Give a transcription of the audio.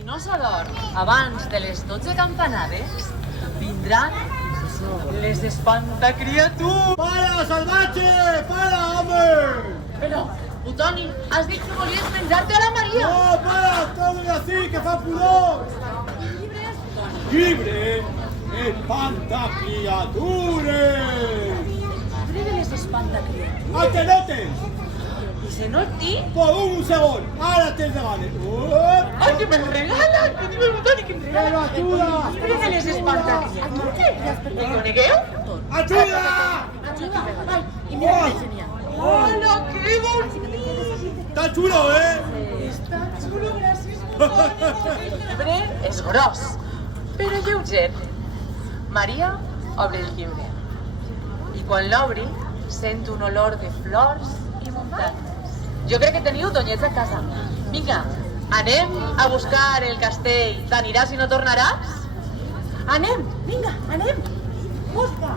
Si no s'adorm abans de les 12 campanades, vindran les espantacriatures. Para, salvatge! Para, home! Però, Butoni, has dit que volies menjar-te a la Maria. No, para, todo así, que fa pudor! Llibres, Butoni. Llibre! Espantacriatures! Llibre de les espantacriatures. Atenotes! I se no et dic? Por un segon, ara tens de gane. Ai, que me'l regala! Que diu el Butoni que em regala. Ajuda! Llibre de les espantacriatures. El conegueu? Ajuda! Ajuda. Ai, i mira que genial. Hola, que bonic! Està xulo, eh? Està xulo, gràcies, Butoni. El llibre és gros, però lleuger. Maria obre el llibre i quan l'obri sent un olor de flors i muntanyes. Jo crec que teniu donyets a casa. Vinga, anem a buscar el castell. T'aniràs i no tornaràs? Anem, vinga, anem. Busca.